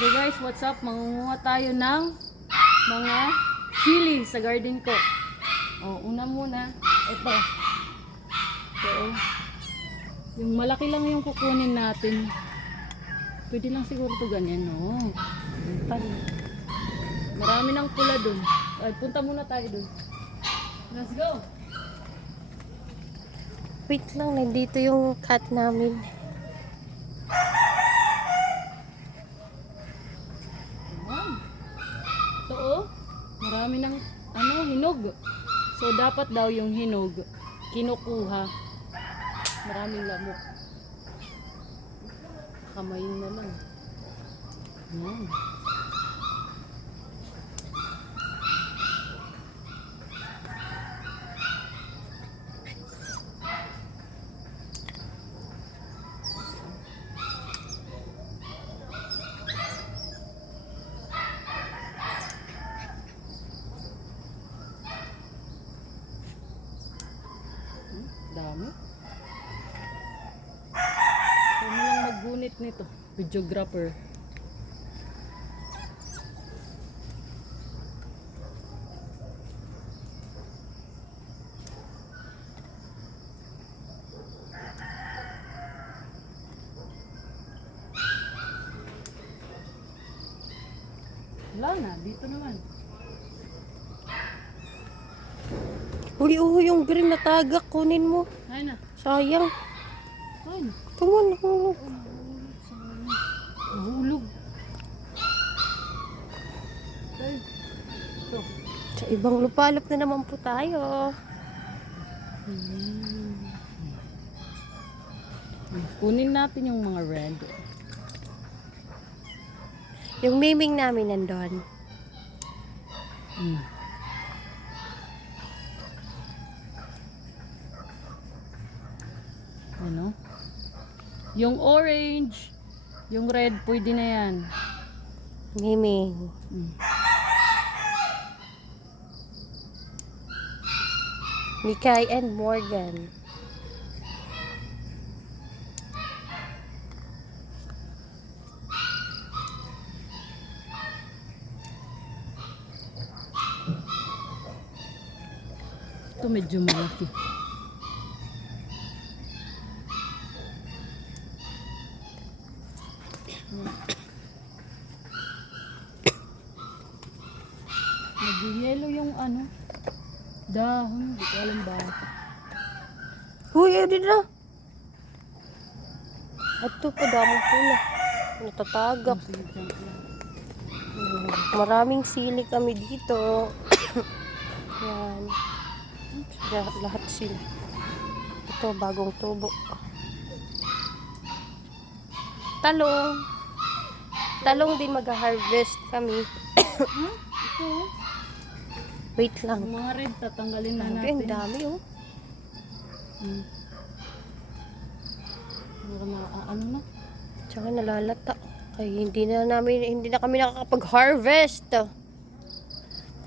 Hey guys, what's up? Mangunguha tayo ng mga chili sa garden ko. Una muna, ito. So, yung malaki lang yung kukunin natin. Pwede lang siguro ito ganyan, no? Marami ng pula dun. Ay, punta muna tayo dun. Let's go! Wait lang, nandito yung cat namin. Ito marami ng hinog. So dapat daw yung hinog kinukuha. Maraming lamok. Kamayin na lang. Yan. Dami. Kaya mo lang maggunit nito. Videographer. Wala na. Dito naman. Uy, yung green na tagak, kunin mo. Ay na. Sayang. Ay na. Tuman, hulog. Nahulog. Ay. Ito. Sa ibang lupalop na naman po tayo. Kunin natin yung mga red. Yung miming namin nandun. Ano? Yung orange, yung red, pwede na yan. Miming. Mikay and Morgan. Ito medyo malaki. Nag-yellow yung dahon, hindi ko alam ba. Uy, din na. Ato pa damang pula. Natatagak. Maraming sili kami dito. Yan. Lahat sila. Ito, bagong tubo. Talong. Talong din mag-harvest kami. Ito, Wait lang. yung mga red, tatanggalin na Grabe, ang natin. dami oh. Ano na? Tsaka nalalata. Kaya hindi na kami nakakapag-harvest.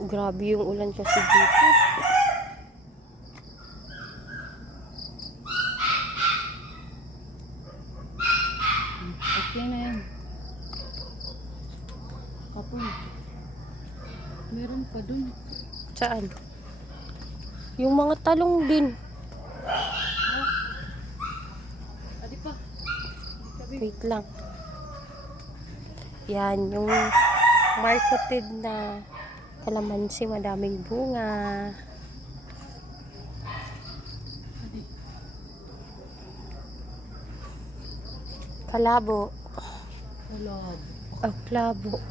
Grabe yung ulan kasi dito. Okay na yan. Kapon. Meron pa dun. Saan? Yung mga talong din. Adi pa. Wait lang. Yan, yung marketed na kalamansi, madaming bunga. Kalabo. Kalab. Klabo.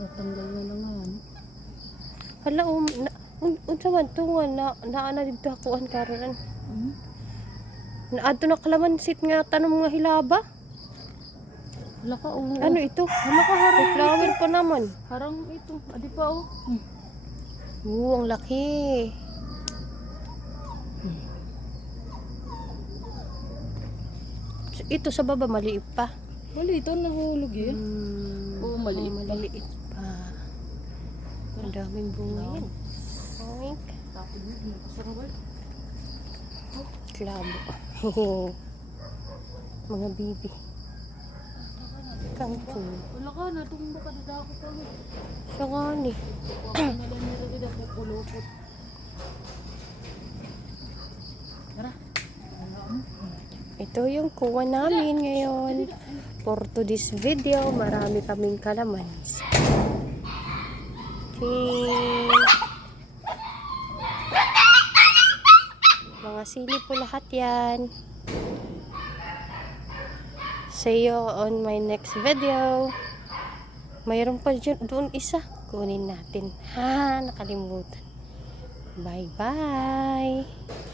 Tatanggal na lang yan. Hala, unsa man tunga na dito ako an karon. Naadto na kalamansit nga tanom nga hilaba. Hala ka, oo. Ano ito? Hala ka, harang Flower pa naman. Harang ito. Adi pa, oh. Ang laki. Ito sa baba maliit pa. Wala, ito nahulog eh. Oo, maliit pa. Maliit pa. Ang daming bunga yan. Oink. Tapos yun, nakasarawal. Klabo. Mga bibi. kangkong. Wala ka, natumba ka dito ako pa. Siya nga ni. Wala na lang nito dito ako kulupot. Tara. Ito yung kuha namin ngayon. For today's video, marami kaming kalamansi. Okay. Mga sili po lahat yan. See you on my next video. Mayroon pa dyan, doon isa. Kunin natin. Ha, nakalimutan. Bye-bye.